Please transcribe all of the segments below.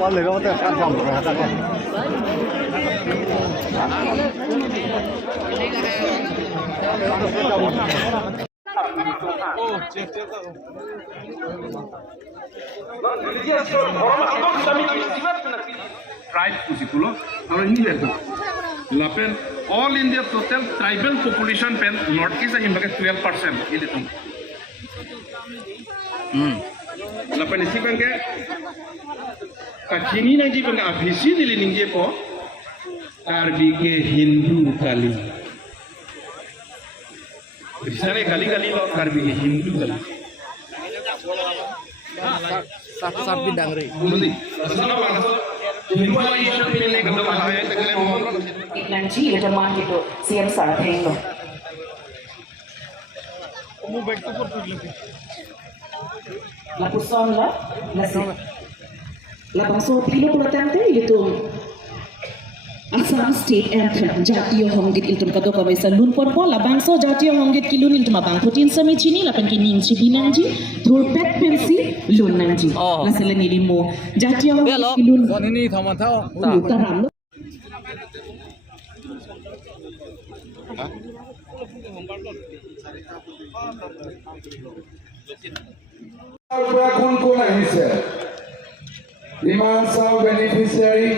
Con người có thể can phòng của ta này. Tribe kusikulo, aru hindi beto. Lapen all India total tribal population pen North East ahim bagai 12% ini tuh. Lapen isi bangke kini nanti bangke abisi dili ningje po Karbi ke Hindu kali. Bisane kali lo Karbi ke Hindu kali. Sap bidang re. Mesti. Sana mana? Information pilih ke depan saya tegelem mohon. Nanti itu mah gitu siam sarapeng lo. Kamu baik tu pun pilih. Lapuson lah, nasi. Lapangso pilo pulatante itu. Assam State Anthem Jatiyo Honggit iltum kado kabesa lun porpo labangso Jatiyo Honggit kilun iltum abang putin sami chini lapan kini si binangji thurpet pensi lun nangji lasela nilimo Jatiyo Honggit kilun ini thama thao taram lo কোন আহিছে ইমান চাও beneficiary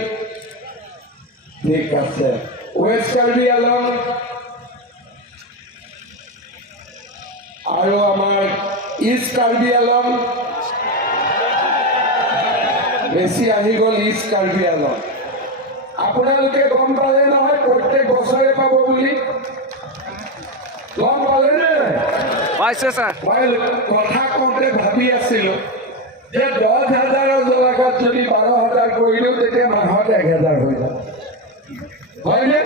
ঠিক আছে West Karbi Along আৰু আমাৰ east Karbi Along বেছি আহি গ'ল ইষ্ট কাৰ্বি আলং আপোনালোকে গম পালে নহয় প্ৰত্যেক বছৰে পাব বুলি গম পালে নে পাইছে স্যার মই কথা কওঁতে ভাবি আছিলো যে 10,000 জলাগত যদি 12,000 কৰিলো তেতিয়া মাহত 1,000 হৈ যাব হয়নে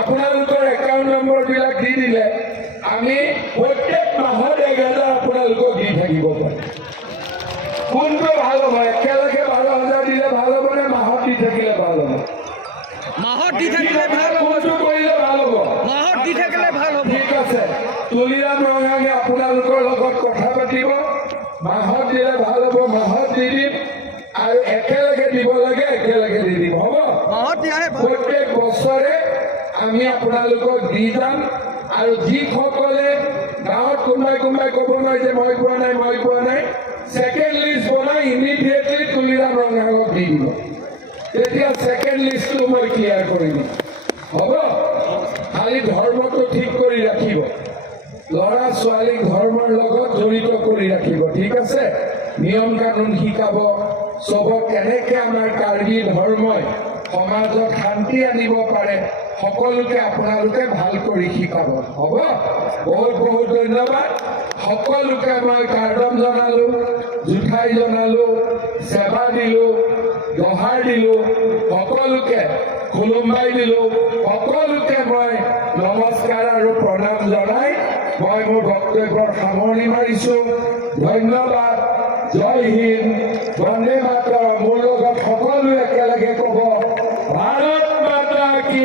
আপোনালোকৰ একাউণ্ট নম্বৰ বিলাক দি দিলে আমি প্ৰত্যেক মাহত 1,000 আপোনালোকক দি থাকিব পাৰিম কোনটো ভাল হ'ব একেলগে 12,000 দিলে ভাল হ'ব নে মাহত দি থাকিলে ভাল হ'ব মাহত দি থাকিলে ভাল হ'ব কোনটো কৰিলে ভাল হ'ব মাহত দি থাকিলে ভাল হ'ব ঠিক আছে তুলিৰাম ৰঙাঙে আপোনালোকৰ লগত কথা পাতিব মাহত দিলে ভাল হ'ব মাহত দি দিম আৰু একেলগে দিব লাগে একেলগে দি দিম হ'ব মাহত দিয়াহে ভাল প্ৰত্যেক বছৰে আমি আপোনালোকক দি যাম আৰু যিসকলে গাঁৱত কোনোবাই ক'ব নাই যে মই পোৱা নাই ছেকেণ্ড লিষ্ট বনাই ইমিডিয়েটলি তুলিৰাম ৰঙাঙক দি দিব তেতিয়া ছেকেণ্ড লিষ্টটো মই ক্লিয়াৰ কৰি দিম হ'ব খালি ধৰ্মটো ঠিক কৰি ৰাখিব ল'ৰা ছোৱালীক ধৰ্মৰ লগত জড়িত কৰি ৰাখিব ঠিক আছে নিয়ম কানুন শিকাব চবক কেনেকে আমাৰ কাৰ্বি ধৰ্মই সমাজত শান্তি আনিব পাৰে সকলোকে আপোনালোকে ভাল কৰি শিকাব হ'ব বহুত বহুত ধন্যবাদ সকলোকে মই কাৰ্ডম জনালো জুঠাই জনালো সেৱা দিলো দহাৰ দিলো সকলোকে খুলুম্বাই দিলো সকলোকে মই নমস্কাৰ আৰু প্ৰণাম জনাই মই মোৰ বক্তব্যৰ সামৰণি মাৰিছো ধন্যবাদ জয় হিন্দ বন্দে মাতৰম মোৰ লগত সকলোৱে একেলগে ক'ব ভাৰত মাতা কি